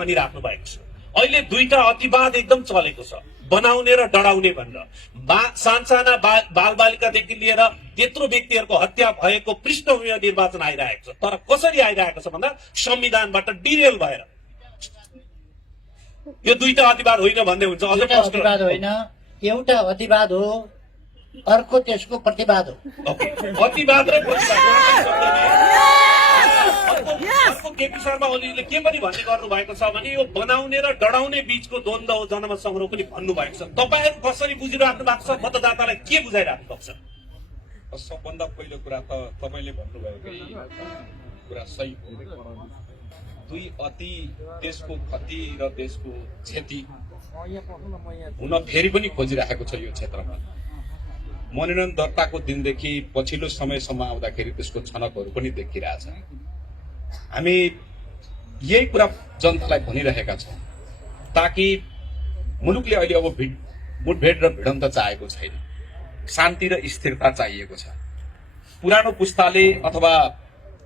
भनिराख्नु भएको छ। अहिले दुईटा अतिवाद एकदम चलेको छ, बनाउने र डराउने भनेर। सानसाना बालबालिकादेखि लिएर त्यत्रो व्यक्तिहरूको हत्या भएको पृष्ठभूमिमा निर्वाचन आइरहेको छ। तर कसरी आइरहेको छ भन्दा संविधानबाट डिरेल भएर। यो दुईटा अतिवाद होइन भन्दै हुन्छ। अझ अतिवाद होइन, एउटा अतिवाद हो, अर्को त्यसको प्रतिवाद हो। अतिवाद र केपी शर्मा ओलीले के पनि भन्ने गर्नु भएको छ भने यो बनाउने र डराउने बीचको द्वन्द्व हो जनमत संग्रह पनि भन्नुभएको छ। तपाईहरु कसरी बुझिराख्नु भएको छ, मतदातालाई के बुझाइराख्नु भएको छ? सबभन्दा पहिलो कुरा त तपाईले भन्नुभएकै कुरा सही हो। दुई अति देशको क्षति र देशको क्षति हुन फेरि पनि खोजिरहेको छ यो क्षेत्रमा। मनोनयन दर्ताको दिनदेखि पछिल्लो समयसम्म आउँदाखेरि त्यसको छनकहरू पनि देखिरहेछ। हामी यही कुरा जनतालाई भनिरहेका छौँ ताकि मुलुकले अहिले अब मुठभेड र भिडन्त चाहेको छैन, शान्ति र स्थिरता चाहिएको छ। पुरानो पुस्ताले अथवा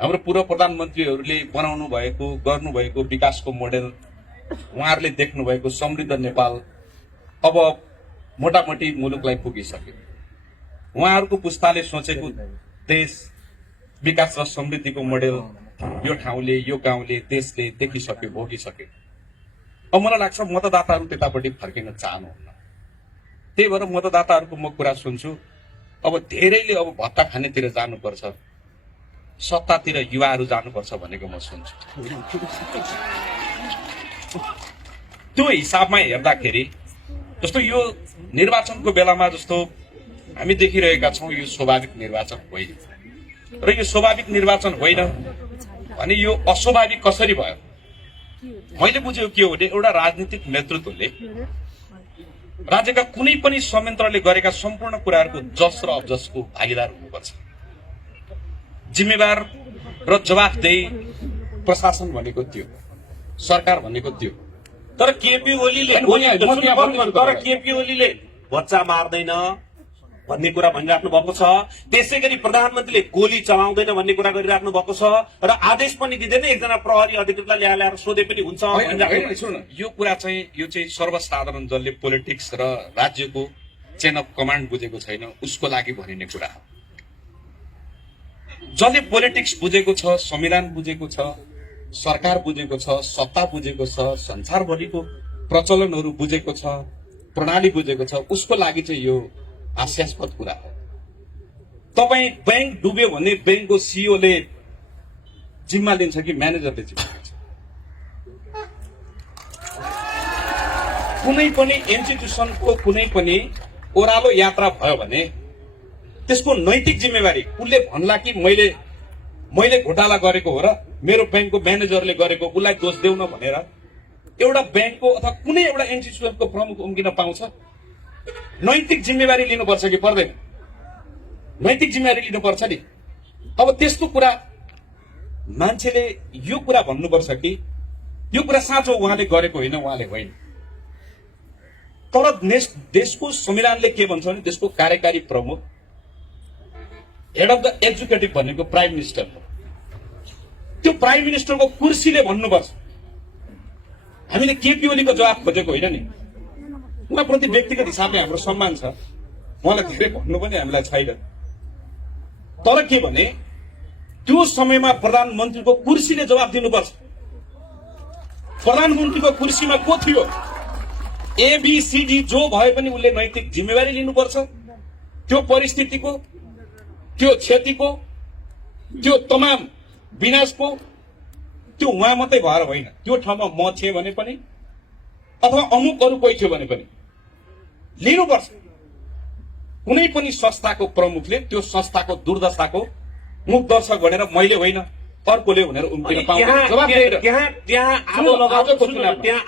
हाम्रो पूर्व प्रधानमन्त्रीहरूले बनाउनु भएको गर्नुभएको विकासको मोडेल, उहाँहरूले देख्नु भएको समृद्ध नेपाल अब मोटामोटी मुलुकलाई पुगिसक्यो। उहाँहरूको पुस्ताले सोचेको देश, विकास र समृद्धिको मोडेल यो ठाउँले, यो गाउँले, देशले देखिसक्यो, भोगिसक्यो। अब मलाई लाग्छ मतदाताहरू त्यतापट्टि फर्किन चाहनुहुन्न। त्यही भएर मतदाताहरूको म कुरा सुन्छु। अब धेरैले अब भत्ता खानेतिर जानुपर्छ, सत्तातिर युवाहरू जानुपर्छ भनेको म सुन्छु। त्यो हिसाबमा हेर्दाखेरि जस्तो यो निर्वाचनको बेलामा जस्तो हामी देखिरहेका छौँ, यो स्वाभाविक निर्वाचन होइन र यो स्वाभाविक निर्वाचन होइन भने यो अस्वाभाविक कसरी भयो? मैले बुझेको के हो भने एउटा राजनीतिक नेतृत्वले राज्यका कुनै पनि संयन्त्रले गरेका सम्पूर्ण कुराहरूको जस र अबजसको भागीदार हुनुपर्छ। जिम्मेवार र जवाफदेही प्रशासन भनेको त्यो, सरकार भनेको त्यो। तर केपी ओलीले बच्चा मार्दैन भन्ने कुरा भनिराख्नु भएको छ। त्यसै गरी प्रधानमन्त्रीले गोली चलाउँदैन भन्ने कुरा गरिराख्नु भएको छ र आदेश पनि दिँदैन, एकजना प्रहरी अधिकृतलाई ल्याएर सोधे पनि हुन्छ। यो कुरा चाहिँ यो चाहिँ सर्वसाधारण जसले पोलिटिक्स र राज्यको चेन अफ कमान्ड बुझेको छैन उसको लागि भनिने कुरा हो। जसले पोलिटिक्स बुझेको छ, संविधान बुझेको छ, सरकार बुझेको छ, सत्ता बुझेको छ, संसारभरिको प्रचलनहरू बुझेको छ, प्रणाली बुझेको छ, उसको लागि चाहिँ यो हास्यास्पद कुरा हो। तपाईँ बैंक डुब्यो भने बैंकको सीईओले जिम्मा लिन्छ कि म्यानेजरले जिम्मा लिन्छ? कुनै पनि इन्स्टिट्युसनको कुनै पनि ओह्रालो यात्रा भयो भने त्यसको नैतिक जिम्मेवारी उसले भन्ला कि मैले घोटाला गरेको हो र मेरो बैंकको म्यानेजरले गरेको, उसलाई दोष देऊ न भनेर एउटा बैंकको अथवा कुनै एउटा इन्स्टिट्युसनको प्रमुख उम्किन पाउँछ? नैतिक जिम्मेवारी लिनुपर्छ कि पर्दैन? नैतिक जिम्मेवारी लिनुपर्छ नि। अब त्यस्तो कुरा मान्छेले यो कुरा भन्नुपर्छ कि यो कुरा साँचो उहाँले गरेको होइन, उहाँले होइन। तर देशको संविधानले के भन्छ भने त्यसको कार्यकारी प्रमुख, हेड अफ द एक्जिक्युटिभ भनेको प्राइम मिनिस्टर हो। त्यो प्राइम मिनिस्टरको कुर्सीले भन्नुपर्छ। हामीले केपी ओलीको जवाब खोजेको होइन नि। उहाँप्रति व्यक्तिगत हिसाबले हाम्रो सम्मान छ, उहाँलाई धेरै भन्नु पनि हामीलाई छैन। तर के भने त्यो समयमा प्रधानमन्त्रीको कुर्सीले जवाब दिनुपर्छ। प्रधानमन्त्रीको कुर्सीमा को थियो? एबीसीडी जो भए पनि उसले नैतिक जिम्मेवारी लिनुपर्छ। त्यो परिस्थितिको, त्यो क्षतिको, त्यो तमाम विनाशको त्यो उहाँ मात्रै भएर होइन। त्यो ठाउँमा म थिएँ भने पनि अथवा अमुक अरू कोही थियो भने पनि लिनुपर्छ। कुनै पनि संस्थाको प्रमुखले त्यो संस्थाको दुर्दशाको मुख दर्शक भनेर मैले होइन अर्कोले भनेर उम्किन पाउँदैन। त्यहाँ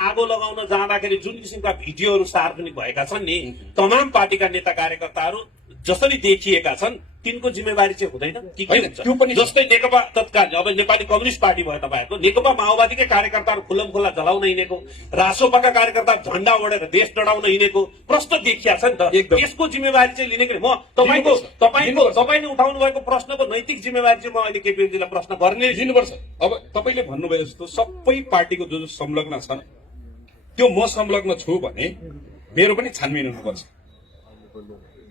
आगो लगाउन जाँदाखेरि जुन किसिमका भिडियोहरू सार्वजनिक भएका छन् नि, तमाम पार्टीका नेता कार्यकर्ताहरू जसरी देखिएका छन् तिनको जिम्मेवारी चाहिँ हुँदैन कि के होइन, हुन्छ? त्यो पनि- जस्तै नेकपा तत्कालीन अब नेपाली कम्युनिस्ट पार्टी भयो तपाईँहरूको, नेकपा माओवादीकै कार्यकर्ताहरू खुल्लमखुल्ला जलाउन हिँडेको, रासोपाका कार्यकर्ता झण्डा ओढेर देश डढाउन हिँडेको प्रश्न देखिया छ नि त। एकदम। त्यसको जिम्मेवारी चाहिँ लिने कि म तपाईँको तपाईँले उठाउनु भएको प्रश्नको नैतिक जिम्मेवारी चाहिँ म अहिले केपी ओलीजीलाई प्रश्न गर्ने लिनुपर्छ। अब तपाईँले भन्नुभयो जस्तो सबै पार्टीको जो जो संलग्न छन् त्यो म संलग्न छु भने मेरो पनि छानबिन हुनुपर्छ,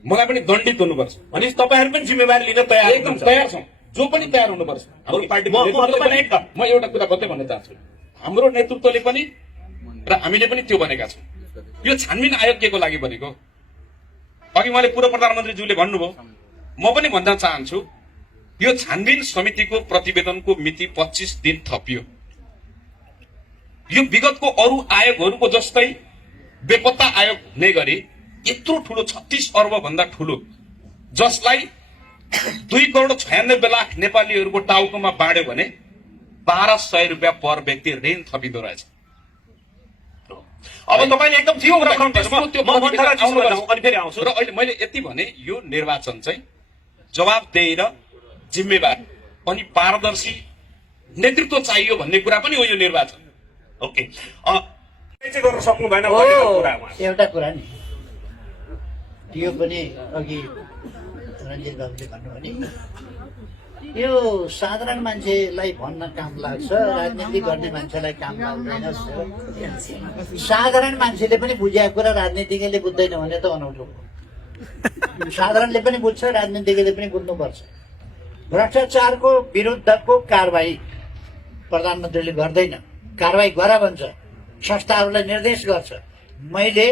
मलाई पनि दण्डित हुनुपर्छ। भनेपछि तपाईँहरू पनि जिम्मेवारी लिन तयार एकदम तयार छौँ, जो पनि तयार हुनुपर्छ। हाम्रो पार्टीको नेतृत्वले पनि- म एउटा कुरा मात्रै भन्न चाहन्छु, हाम्रो नेतृत्वले पनि र हामीले पनि त्यो भनेका छौँ। यो छानबिन आयोग के को लागि बनेको? अघि मैले पूर्व प्रधानमन्त्रीज्यूले भन्नुभयो, म पनि भन्न चाहन्छु यो छानबिन समितिको प्रतिवेदनको मिति 25 दिन थपियो। यो विगतको अरू आयोगहरूको जस्तै बेपत्ता आयोग हुने गरी यत्रो ठूलो 36 अर्ब भन्दा ठूलो, जसलाई 2,96,00,000 नेपालीहरूको टाउकोमा बाँड्यो भने 1,200 रुपियाँ पर व्यक्ति ऋण थपिँदो रहेछ। अब तपाईँले एकदम ठिक कुरा गर्नुभयो। त्यसको त्यो म मन्थलाजीसँग प्रतिवेदन जाउँ, अनि फेरि आउँछु। र अहिले मैले यति भने यो निर्वाचन चाहिँ जवाबदेही र जिम्मेवार अनि पारदर्शी नेतृत्व चाहियो भन्ने कुरा पनि हो यो निर्वाचन। ओके, चाहिँ गर्न सक्नु भएन भनेको कुरामा एउटा कुरा नि यो पनि अघि रञ्जित बाबुले भन्नुभयो नि, यो साधारण मान्छेलाई भन्न काम लाग्छ, राजनीति गर्ने मान्छेलाई काम लाग्दैन। साधारण मान्छेले पनि बुझेको कुरा राजनीतिज्ञले बुझ्दैन भने त अनौठो हो। साधारणले पनि बुझ्छ, राजनीतिज्ञले पनि बुझ्नुपर्छ। भ्रष्टाचारको विरुद्धको कारवाही प्रधानमन्त्रीले गर्दैन, कारवाही गर भन्छ, संस्थाहरूलाई निर्देश गर्छ। मैले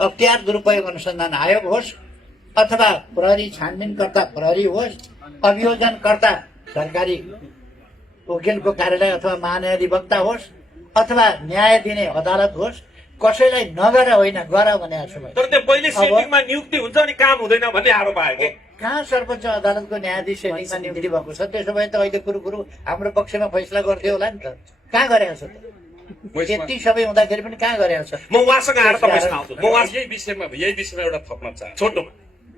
अख्तियार दुरुपयोग अनुसन्धान आयोग होस् अथवा प्रहरी छानबिनकर्ता प्रहरी होस्, अभियोजनकर्ता सरकारी वकिलको कार्यालय अथवा महान्यायाधिवक्ता होस् अथवा न्याय दिने अदालत होस्, कसैलाई नगर होइन गर भनेको छु मैले। तर त्यो पहिले सेटिङमा नियुक्ति हुन्छ अनि काम हुँदैन भन्ने आरोप आयो कि कहाँ सर्वोच्च अदालतको न्यायाधीश सेटिङमा नियुक्ति भएको छ? त्यसो भए त अहिले कुरो हाम्रो पक्षमा फैसला गर्थ्यो होला नि त। कहाँ गरेको छ त? यति सबै हुँदाखेरि पनि कहाँ गरेको छ? म उहाँसँग आएर तपाईँसँग आउँछु। म उहाँ यही विषयमा एउटा थप्न चाहन्छु।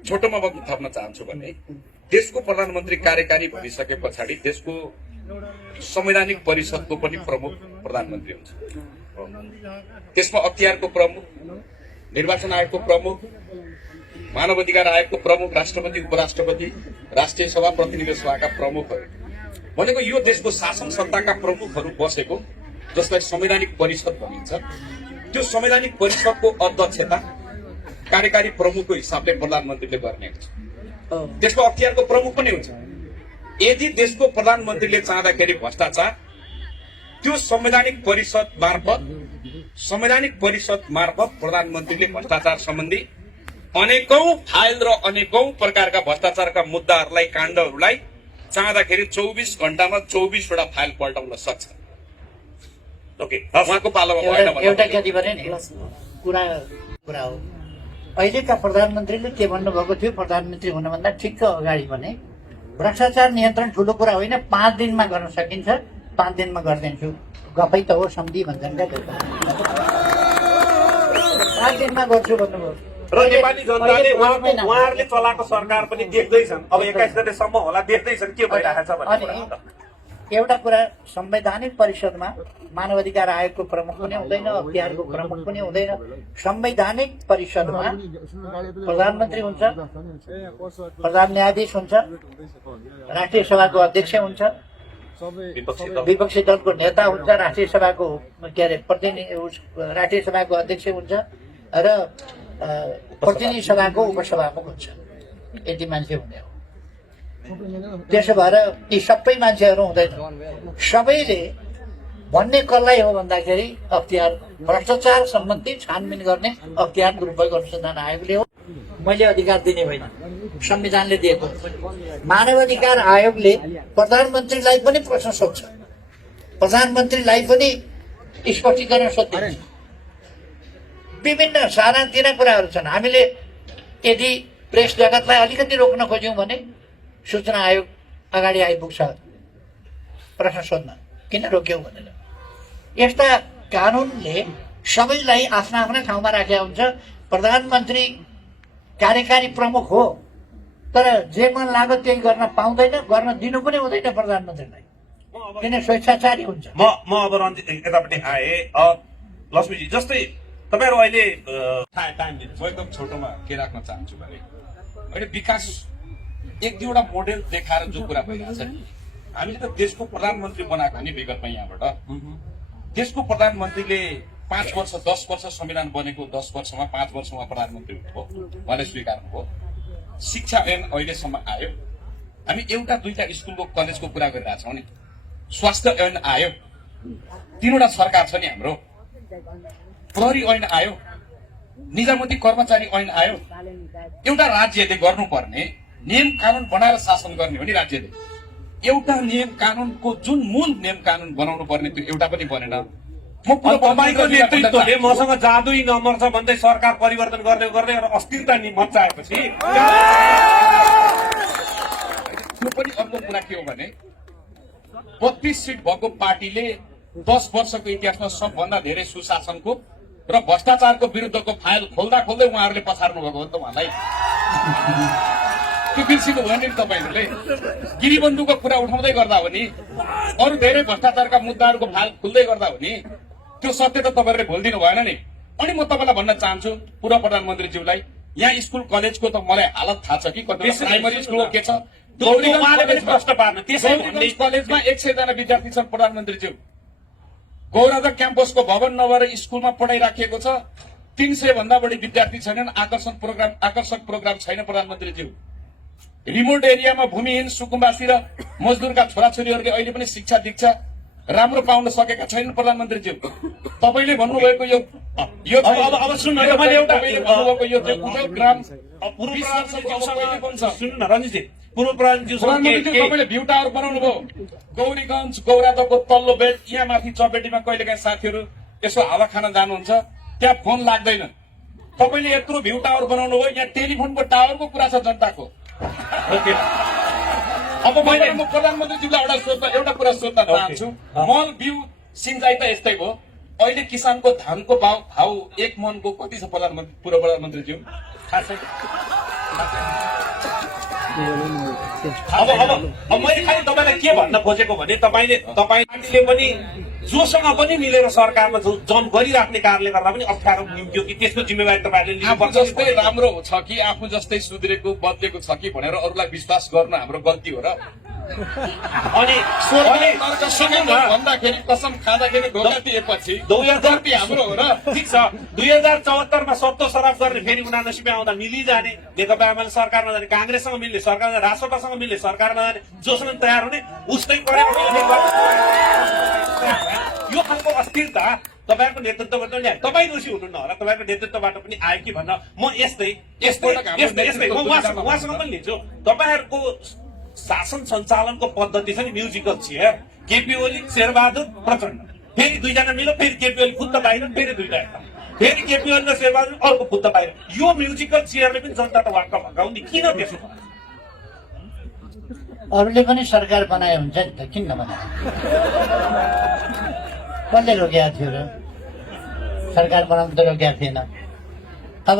छोटोमा म थप्न चाहन्छु भने देशको प्रधानमन्त्री कार्यकारी भइसके पछाडि देशको संवैधानिक परिषदको पनि प्रमुख प्रधानमन्त्री हुन्छ। त्यसमा अख्तियारको प्रमुख, निर्वाचन आयोगको प्रमुख, मानव अधिकार आयोगको प्रमुख, राष्ट्रपति उपराष्ट्रपति, राष्ट्रिय सभा प्रतिनिधि सभाका प्रमुखहरू भनेको यो देशको शासन सत्ताका प्रमुखहरू बसेको, जसलाई संवैधानिक परिषद भनिन्छ। त्यो संवैधानिक परिषदको अध्यक्षता कार्यकारी प्रमुखको हिसाबले प्रधानमन्त्रीले गर्ने हुन्छ। त्यसको अख्तियारको प्रमुख पनि हुन्छ। यदि देशको प्रधानमन्त्रीले चाहँदाखेरि भ्रष्टाचार, त्यो संवैधानिक परिषद मार्फत प्रधानमन्त्रीले भ्रष्टाचार सम्बन्धी अनेकौं फाइल र अनेकौं प्रकारका भ्रष्टाचारका मुद्दाहरूलाई, काण्डहरूलाई चाहँदाखेरि 24 घण्टामा 24 वटा फाइल पल्टाउन सक्छ। ओके, उहाँको पालोमा भएन भन्नु। एउटा कति भने नि कुरा हो। अहिलेका प्रधानमन्त्रीले के भन्नुभएको थियो? प्रधानमन्त्री हुनुभन्दा ठिक्क अगाडि भने भ्रष्टाचार नियन्त्रण ठुलो कुरा होइन, 5 दिनमा गर्न सकिन्छ, 5 दिनमा गरिदिन्छु। गफै त हो, सम्धि भन्छन् क्या, 5 दिनमा गर्छु भन्नुभयो। र नेपाली जनताले उहाँहरूले चलाएको सरकार पनि देख्दैछन्। अब 21 गतेसम्म होला देख्दैछन् के भइरहेको छ भन्ने कुरा हो त। एउटा कुरा, संवैधानिक परिषदमा मानव अधिकार आयोगको प्रमुख पनि हुँदैन, अख्तियारको प्रमुख पनि हुँदैन। संवैधानिक परिषदमा प्रधानमन्त्री हुन्छ, प्रधान न्यायाधीश हुन्छ, राष्ट्रिय सभाको अध्यक्ष हुन्छ, विपक्षी दलको नेता हुन्छ, राष्ट्रिय सभाको राष्ट्रिय सभाको अध्यक्ष हुन्छ र प्रतिनिधि सभाको उपसभामुख हुन्छ। यति मान्छे हुने हो। त्यसो भएर ती सबै मान्छेहरू हुँदैन। सबैले भन्ने कसलाई हो भन्दाखेरि अख्तियार, भ्रष्टाचार सम्बन्धी छानबिन गर्ने अख्तियार दुरुपयोग अनुसन्धान आयोगले हो। मैले अधिकार दिने होइन, संविधानले दिएको। मानव अधिकार आयोगले प्रधानमन्त्रीलाई पनि प्रश्न सोध्छ, प्रधानमन्त्रीलाई पनि स्पष्टीकरण सोध्छ। विभिन्न सानातिना कुराहरू छन्। हामीले यदि प्रेस जगतलाई अलिकति रोक्न खोज्यौँ भने सूचना आयोग अगाडि आइपुग्छ प्रश्न सोध्न, किन रोक्यौ भनेर। यस्ता कानुनले सबैलाई आफ्ना आफ्ना ठाउँमा राखेका हुन्छ। प्रधानमन्त्री कार्यकारी प्रमुख हो, तर जे मन लाग्यो त्यही गर्न पाउँदैन, गर्न दिनु पनि हुँदैन प्रधानमन्त्रीलाई, किन स्वेच्छाचारी हुन्छ। म अब रञ्जित यतापट्टि आएँ। लक्ष्मीजी जस्तै तपाईँहरू अहिले टाइम दिनु म एकदम छोटोमा के राख्न चाहन्छु भने अहिले विकास एक दुईवटा मोडेल देखाएर जो कुरा भइरहेछ नि, हामीले त देशको प्रधानमन्त्री बनाएको नि विगतमा यहाँबाट। देशको प्रधानमन्त्रीले 5 वर्ष 10 वर्ष संविधान बनेको 10 वर्षमा 5 वर्षमा प्रधानमन्त्री हुनुभयो, उहाँले स्वीकार्नुभयो। शिक्षा ऐन अहिलेसम्म आयो, हामी एउटा दुईटा स्कुलको कलेजको कुरा गरिरहेछौँ नि। स्वास्थ्य ऐन आयो, 3वटा सरकार छ नि हाम्रो। प्रहरी ऐन आयो, निजामती कर्मचारी ऐन आयो। एउटा राज्यले गर्नुपर्ने नियम कानून बनाएर शासन गर्ने हो नि राज्यले। एउटा नियम कानूनको जुन मूल नियम कानून बनाउनु पर्ने त्यो एउटा पनि बनेन। तपाईँको नेतृत्वले मसँग जादुई नम्बर छ भन्दै सरकार परिवर्तन गर्दै गर्दै अस्थिरता मचाएपछि त्यो पनि अर्को कुरा के हो भने 32 सिट भएको पार्टीले 10 वर्षको इतिहासमा सबभन्दा धेरै सुशासनको र भ्रष्टाचारको विरुद्धको फाइल खोल्दा खोल्दै उहाँहरूले पछार्नु भएको हो नि त उहाँलाई। त्यो बिर्सिनु भयो नि तपाईँहरूले। गिरीबन्धुको कुरा उठाउँदै गर्दा हो नि, अरू धेरै भ्रष्टाचारका मुद्दाहरूको फाइल खुल्दै गर्दा हो नि। त्यो सत्य त तपाईँहरूले भुलिदिनु भएन नि। अनि म तपाईँलाई भन्न चाहन्छु पूर्व प्रधानमन्त्रीज्यूलाई, यहाँ स्कुल कलेजको त मलाई हालत थाहा छ कि कति प्राइमरी स्कुलको के छ। कलेजमा 100 जना विद्यार्थी छन् प्रधानमन्त्रीज्यू। गौरव क्याम्पसको भवन नभएर स्कुलमा पढाइराखिएको छ। 300 भन्दा बढी विद्यार्थी छैनन्। आकर्षक प्रोग्राम छैन प्रधानमन्त्रीज्यू। रिमोट एरियामा भूमिहीन सुकुम्बासी र मजदुरका छोराछोरीहरूले अहिले पनि शिक्षा दीक्षा राम्रो पाउन सकेका छैनन् प्रधानमन्त्रीज्यू। तपाईँले भन्नुभएको यो सुन्नु न रञ्जितजी, पूर्व तपाईँले भ्यू टावर बनाउनु भयो। गौरीगंज गौरादको तल्लो बेड यहाँ माथि चपेटीमा कहिलेकाहीँ साथीहरू यसो हावा खान जानुहुन्छ, त्यहाँ फोन लाग्दैन। तपाईँले यत्रो भ्यू टावर बनाउनु भयो, यहाँ टेलिफोनको टावरको कुरा छ जनताको। अब मैले म प्रधानमन्त्रीज्यूलाई एउटा कुरा सोध्न चाहन्छु। मल बिउ सिंचाइ त यस्तै भयो। अहिले किसानको धानको भाउ 1 मनको कति छ पूर्व प्रधानमन्त्रीज्यू? अब मैले खालि तपाईँलाई के भन्न खोजेको भने तपाईँले पनि जोसँग पनि मिलेर सरकारमा जम गरिराख्ने कारणले गर्दा पनि अप्ठ्यारो निम्त्यो कि त्यसको जिम्मेवारी तपाईँहरूले आफू जस्तै राम्रो छ कि आफू जस्तै सुध्रेको बदलेको छ कि भनेर अरूलाई विश्वास गर्न हाम्रो गल्ती हो र। अनि भन्दाखेरि कसम खाँदाखेरि धोका दिएपछि गल्ती हाम्रो हो र। ठिक छ, 2074 सत्तो सराप गर्ने फेरि 79 आउँदा मिलिजाने, नेकपा एमाले सरकारमा जाने, काङ्ग्रेससँग मिल्ने सरकारमा जाने, रासपासँग मिल्ने सरकारमा जाने, जोसँग तयार हुने उस्तै पऱ्यो। यो खालको अस्थिरता तपाईँको नेतृत्वबाट ल्याए। तपाईँ दोषी हुनुहुन्न होला, तपाईँको नेतृत्वबाट पनि आयो कि भन्न म यस्तै उहाँसँग पनि लिन्छु। तपाईँहरूको शासन सञ्चालनको पद्धति छ नि म्युजिकल चेयर। केपी ओली, शेरबहादुर, प्रचण्ड, फेरि 2 जना मिलो, फेरि केपी ओली फुत्त बाहिर, फेरि 2 जना, फेरि केपी ओली र शेरबहादुर अर्को फुत्त बाहिर। यो म्युजिकल चेयरले पनि जनता त वाक्क भगाउने, किन त्यसो? अरूले पनि सरकार बनाए हुन्छ नि त, किन नबनाए? कसले रोकेको थियो र? सरकार बनाउनु त रोकेको थिएन। अब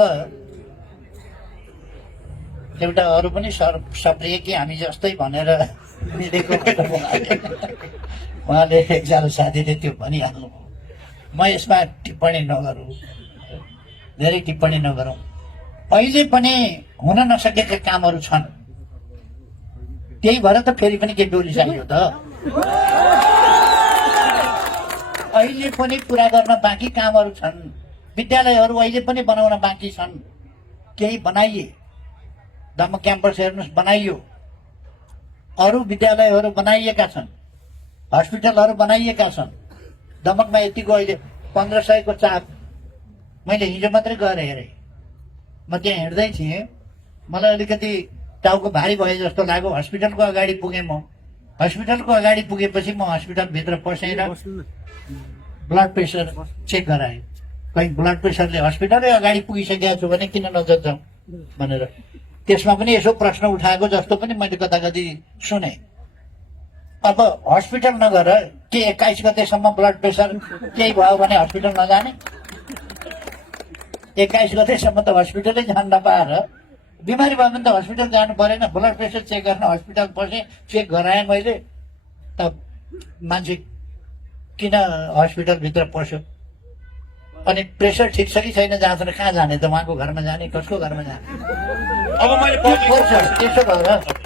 एउटा अरू पनि सप्रिय कि हामी जस्तै भनेर मिलेको उहाँले एकजना साथीले त्यो भनिहाल्नु। म यसमा टिप्पणी नगरौँ, धेरै टिप्पणी नगरौँ। अहिले पनि हुन नसकेका कामहरू छन्, त्यही भएर त फेरि पनि के डोली चाहियो त। अहिले पनि पुरा गर्न बाँकी कामहरू छन्। विद्यालयहरू अहिले पनि बनाउन बाँकी छन्। केही बनाइए, दमक क्याम्पस हेर्नुहोस् बनाइयो, अरू विद्यालयहरू बनाइएका छन्, हस्पिटलहरू बनाइएका छन्। दमकमा यतिको अहिले 1500 को चाप। मैले हिजो मात्रै गएर हेरेँ, म त्यहाँ हिँड्दै थिएँ, मलाई अलिकति टाउको भारी भयो जस्तो लाग्यो। हस्पिटलको अगाडि पुगेँ। म हस्पिटलको अगाडि पुगेपछि म हस्पिटलभित्र पसेर ब्लड प्रेसर चेक गराएँ। कहीँ ब्लड प्रेसरले हस्पिटलै अगाडि पुगिसकेको छु भने किन नजर जाउँ भनेर त्यसमा पनि यसो प्रश्न उठाएको जस्तो पनि मैले कता कति सुने। अब हस्पिटल नगएर के 21 गतेसम्म ब्लड प्रेसर केही भयो भने हस्पिटल नजाने? 21 गतेसम्म त हस्पिटलै जान नपाएर बिमारी भयो भने त हस्पिटल जानु परेन, ब्लड प्रेसर चेक गर्न हस्पिटल पसेँ, चेक गराएँ मैले। त मान्छे किन हस्पिटलभित्र पस्यो? अनि प्रेसर ठिक छ कि छैन जाँच्न कहाँ जाने त? उहाँको घरमा जाने, कसको घरमा जाने? अब मैले त्यसो भएर